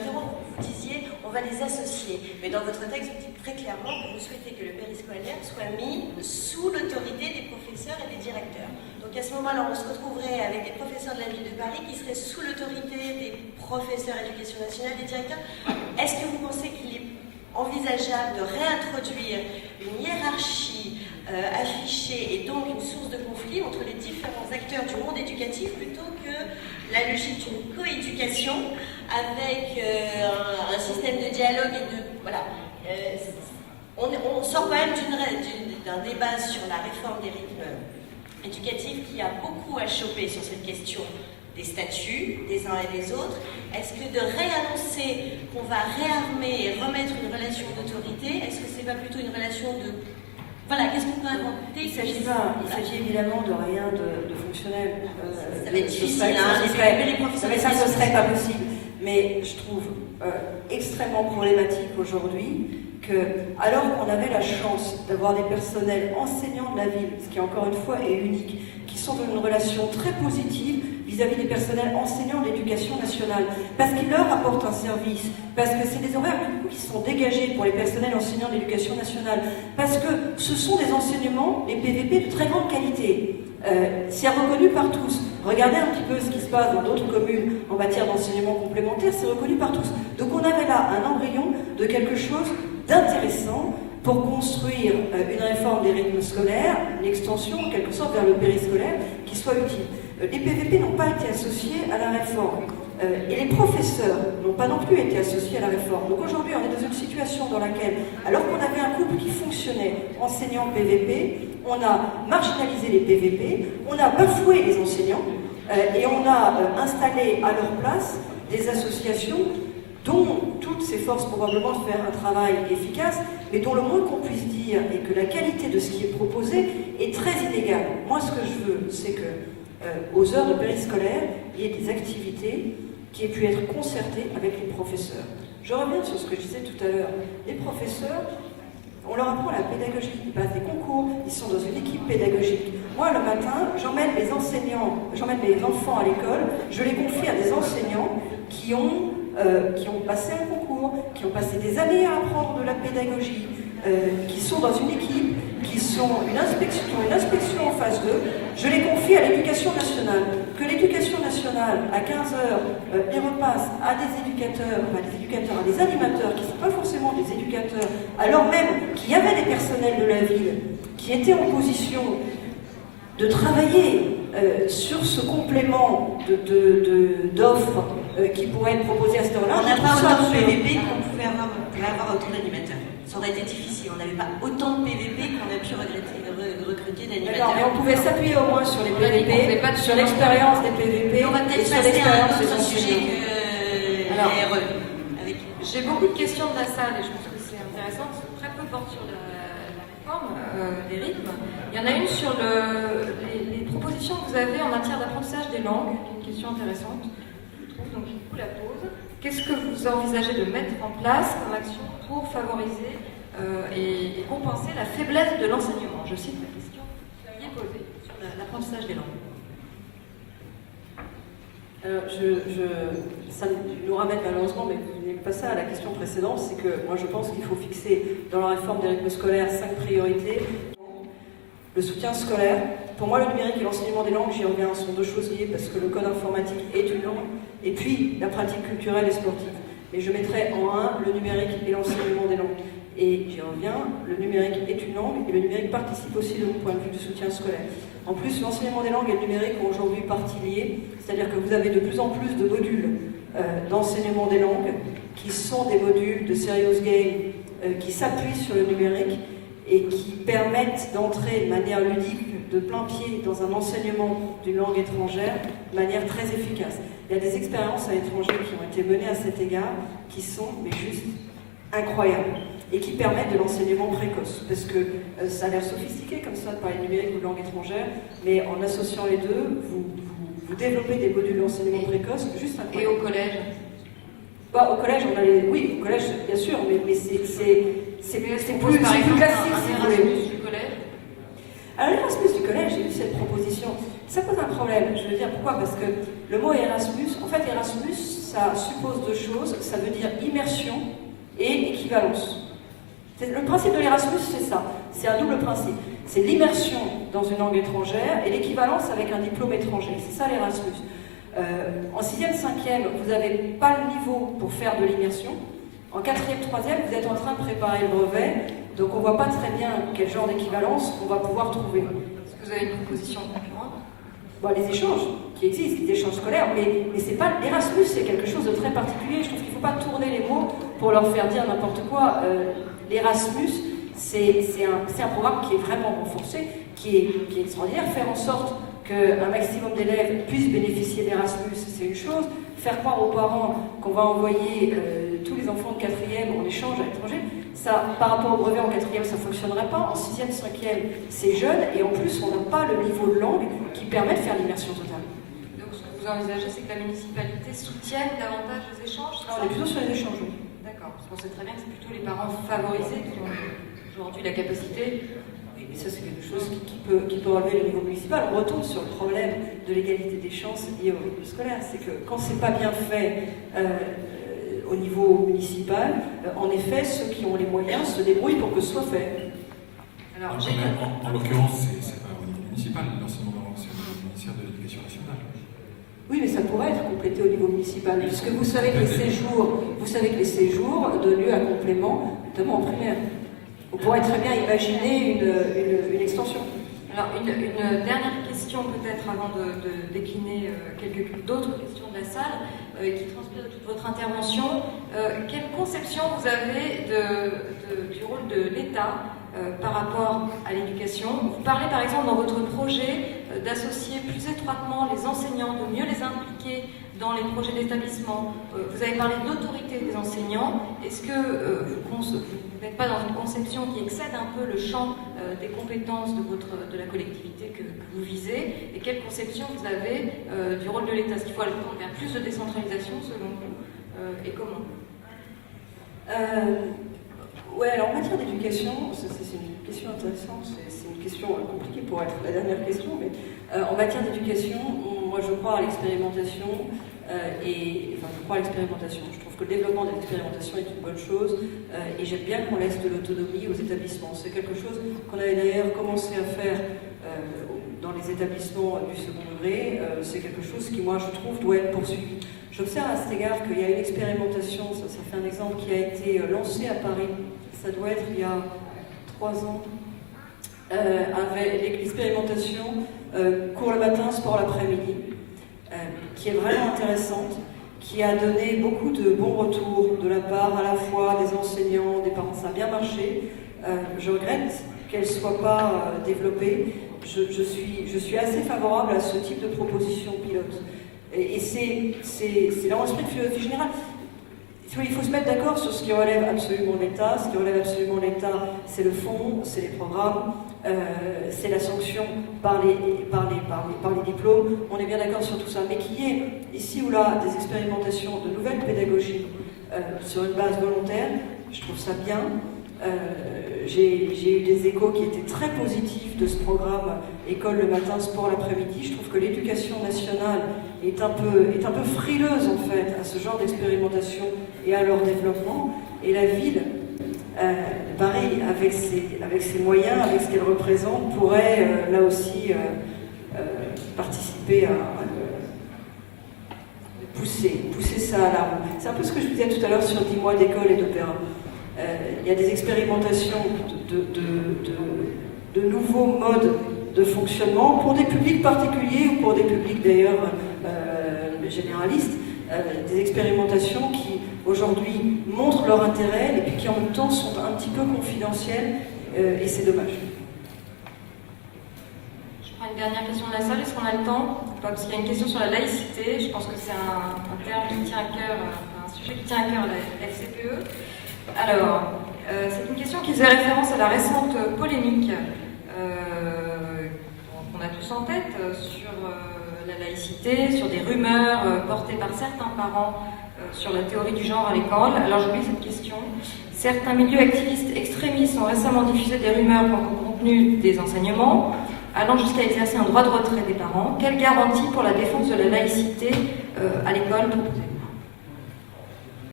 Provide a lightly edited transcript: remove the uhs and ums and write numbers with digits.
interrompre, vous disiez on va les associer. Mais dans votre texte, vous dites très clairement que vous souhaitez que le périscolaire soit mis sous l'autorité des professeurs et des directeurs. Donc à ce moment-là, on se retrouverait avec des professeurs de la ville de Paris qui seraient sous l'autorité des professeurs d'éducation nationale, des directeurs. Est-ce que vous pensez qu'il est envisageable de réintroduire une hiérarchie affichée et donc une source de conflit entre les différents acteurs du monde éducatif plutôt que la logique d'une coéducation avec un système de dialogue et de... Voilà. On sort quand même d'un débat sur la réforme des rythmes éducatifs qui a beaucoup à choper sur cette question des statuts des uns et des autres. Est-ce que de réannoncer qu'on va réarmer et remettre une relation d'autorité, est-ce que c'est pas plutôt une relation de... Voilà, qu'est-ce qu'on peut inventer? Il s'agit évidemment de rien de fonctionnel. Ça va être difficile, mais ça, ce serait pas possible. Mais je trouve extrêmement problématique aujourd'hui que, alors qu'on avait la chance d'avoir des personnels enseignants de la ville, ce qui encore une fois est unique, qui sont dans une relation très positive vis-à-vis des personnels enseignants de l'éducation nationale, parce qu'ils leur apportent un service, parce que c'est des horaires qui sont dégagés pour les personnels enseignants de l'éducation nationale, parce que ce sont des enseignements, les PVP, de très grande qualité. C'est reconnu par tous. Regardez un petit peu ce qui se passe dans d'autres communes en matière d'enseignement complémentaire, c'est reconnu par tous. Donc on avait là un embryon de quelque chose d'intéressant pour construire une réforme des rythmes scolaires, une extension en quelque sorte vers le périscolaire qui soit utile. Les PVP n'ont pas été associés à la réforme et les professeurs n'ont pas non plus été associés à la réforme. Donc aujourd'hui on est dans une situation dans laquelle, alors qu'on avait un couple qui fonctionnait enseignant-PVP, on a marginalisé les PVP, on a bafoué les enseignants et on a installé à leur place des associations dont toutes s'efforcent probablement de faire un travail efficace, mais dont le moins qu'on puisse dire est que la qualité de ce qui est proposé est très inégale. Moi, ce que je veux, c'est que aux heures de périscolaire, il y ait des activités qui aient pu être concertées avec les professeurs. Je reviens sur ce que je disais tout à l'heure. Les professeurs, on leur apprend la pédagogie, ils passent des concours, ils sont dans une équipe pédagogique. Moi, le matin, j'emmène les enseignants, j'emmène les enfants à l'école, je les confie à des enseignants qui ont passé un concours, qui ont passé des années à apprendre de la pédagogie, qui sont dans une équipe, qui sont une inspection en phase 2, je les confie à l'éducation nationale. Que l'éducation nationale, à 15h, les repasse à des éducateurs, à des animateurs, qui ne sont pas forcément des éducateurs, alors même qu'il y avait des personnels de la ville qui étaient en position de travailler sur ce complément d'offres qui pourrait être proposé à cette heure-là. On n'a pas autant de PVP qu'on pouvait avoir autant d'animateurs. Ça aurait été difficile, on n'avait pas autant de PVP qu'on a pu recruter d'animateurs. D'accord, mais on pouvait s'appuyer au moins sur les PVP, sur l'expérience des PVP, on va peut-être sur passer à un l'expérience des autre sujet enseignants. que les RE. J'ai beaucoup de questions de la salle et je pense que c'est intéressant, parce que très peu portent sur la réforme des rythmes. Il y en a une sur les propositions que vous avez en matière d'apprentissage des langues, qui est une question intéressante, je trouve, donc je vous la pose. Qu'est-ce que vous envisagez de mettre en place comme action pour favoriser et compenser la faiblesse de l'enseignement? Je cite la question qui est posée sur l'apprentissage des langues. Ça nous ramène malheureusement, mais vous n'aimez pas ça, à la question précédente, c'est que moi je pense qu'il faut fixer dans la réforme des rythmes scolaires 5 priorités. Le soutien scolaire. Pour moi, le numérique et l'enseignement des langues, j'y reviens, sont deux choses liées parce que le code informatique est une langue, et puis la pratique culturelle et sportive. Mais je mettrais en un le numérique et l'enseignement des langues. Et j'y reviens, le numérique est une langue, et le numérique participe aussi de mon point de vue du soutien scolaire. En plus, l'enseignement des langues et le numérique ont aujourd'hui partie liée, c'est-à-dire que vous avez de plus en plus de modules d'enseignement des langues qui sont des modules de serious game qui s'appuient sur le numérique et qui permettent d'entrer de manière ludique, de plein pied, dans un enseignement d'une langue étrangère de manière très efficace. Il y a des expériences à l'étranger qui ont été menées à cet égard qui sont mais juste incroyables et qui permettent de l'enseignement précoce. Parce que ça a l'air sophistiqué comme ça de parler numérique ou de langue étrangère, mais en associant les deux, vous développez des modules d'enseignement précoce juste incroyables. Et au collège? Au collège, on a les... Oui, au collège, bien sûr, mais c'est plus classique, si vous voulez. Du collège? Alors, l'Erasmus du collège, j'ai vu cette proposition. Ça pose un problème. Je veux dire, pourquoi? Parce que Le mot Erasmus, en fait Erasmus, ça suppose deux choses, ça veut dire immersion et équivalence. Le principe de l'Erasmus, c'est ça, c'est un double principe. C'est l'immersion dans une langue étrangère et l'équivalence avec un diplôme étranger. C'est ça l'Erasmus. En 6e, 5e, vous n'avez pas le niveau pour faire de l'immersion. En 4e, 3e, vous êtes en train de préparer le brevet, donc on ne voit pas très bien quel genre d'équivalence on va pouvoir trouver. Est-ce que vous avez une proposition concurrente? Bon, les échanges qui existent, les échanges scolaires, mais c'est pas l'Erasmus, c'est quelque chose de très particulier. Je trouve qu'il ne faut pas tourner les mots pour leur faire dire n'importe quoi. L'Erasmus, c'est un programme qui est vraiment renforcé, qui est extraordinaire. Faire en sorte qu'un maximum d'élèves puissent bénéficier d'Erasmus, c'est une chose. Faire croire aux parents qu'on va envoyer tous les enfants de 4e en échange à l'étranger, ça, par rapport au brevet en 4e, ça ne fonctionnerait pas. En 6e, 5e, c'est jeune, et en plus, on n'a pas le niveau de langue qui permet de faire l'immersion totale. Donc, ce que vous envisagez, c'est que la municipalité soutienne davantage les échanges? On est plutôt sur les échanges, oui. D'accord, parce qu'on sait très bien que c'est plutôt les parents favorisés qui ont aujourd'hui la capacité. Et ça, c'est quelque chose qui peut relever le niveau municipal. On retourne sur le problème de l'égalité des chances liées au rythme scolaire. C'est que quand c'est pas bien fait au niveau municipal, en effet, ceux qui ont les moyens se débrouillent pour que ce soit fait. Alors, en l'occurrence, c'est pas au niveau municipal, l'enseignement dans c'est au ministère de l'Éducation nationale. Oui, mais ça pourrait être complété au niveau municipal, puisque vous savez que les séjours donnent lieu à complément, notamment en primaire. On pourrait très bien imaginer une extension. Alors, une dernière question peut-être avant de décliner d'autres questions de la salle qui transpirent de toute votre intervention. Quelle conception vous avez du rôle de l'État par rapport à l'éducation? Vous parlez par exemple dans votre projet d'associer plus étroitement les enseignants, de mieux les impliquer dans les projets d'établissement. Vous avez parlé d'autorité des enseignants. Est-ce que vous n'êtes pas dans une conception qui excède un peu le champ des compétences de la collectivité que vous visez? Et quelle conception vous avez du rôle de l'État? Est-ce qu'il faut aller vers plus de décentralisation selon vous? Et comment? Oui, alors en matière d'éducation, c'est une question intéressante, c'est une question compliquée pour être la dernière question, mais en matière d'éducation, moi je crois à l'expérimentation. Je crois à l'expérimentation. Je trouve que le développement de l'expérimentation est une bonne chose et j'aime bien qu'on laisse de l'autonomie aux établissements. C'est quelque chose qu'on avait d'ailleurs commencé à faire dans les établissements du second degré. C'est quelque chose qui, moi, je trouve, doit être poursuivi. J'observe à cet égard qu'il y a une expérimentation, ça fait un exemple, qui a été lancée à Paris, ça doit être il y a 3 ans, avec l'expérimentation cours le matin, sport l'après-midi. Qui est vraiment intéressante, qui a donné beaucoup de bons retours de la part à la fois des enseignants, des parents. Ça a bien marché. Je regrette qu'elle ne soit pas développée. Je suis assez favorable à ce type de proposition pilote. Et c'est dans l'esprit de philosophie générale. Il faut se mettre d'accord sur ce qui relève absolument de l'État. Ce qui relève absolument de l'État, c'est le fond, c'est les programmes, c'est la sanction par les diplômes. On est bien d'accord sur tout ça. Mais qu'il y ait ici ou là des expérimentations de nouvelles pédagogies sur une base volontaire, je trouve ça bien. J'ai eu des échos qui étaient très positifs de ce programme École le matin, sport l'après-midi. Je trouve que l'éducation nationale est un peu frileuse en fait à ce genre d'expérimentation et à leur développement. Et la ville, pareil, avec ses moyens, avec ce qu'elle représente, pourrait là aussi participer à pousser ça à la roue. C'est un peu ce que je vous disais tout à l'heure sur 10 mois d'école et d'opéra. Il y a des expérimentations de nouveaux modes de fonctionnement pour des publics particuliers ou pour des publics d'ailleurs généralistes, des expérimentations qui aujourd'hui montrent leur intérêt et puis qui en même temps sont un petit peu confidentielles et c'est dommage. Je prends une dernière question de la salle, est-ce qu'on a le temps? Parce qu'il y a une question sur la laïcité, je pense que c'est un terme qui tient à cœur, un sujet qui tient à cœur la FCPE. Alors, c'est une question qui faisait référence à la récente polémique qu'on a tous en tête sur la laïcité, sur des rumeurs portées par certains parents sur la théorie du genre à l'école. Alors, j'oublie cette question. Certains milieux activistes extrémistes ont récemment diffusé des rumeurs quant au contenu des enseignements. allant jusqu'à exercer un droit de retrait des parents. Quelle garantie pour la défense de la laïcité à l'école proposée?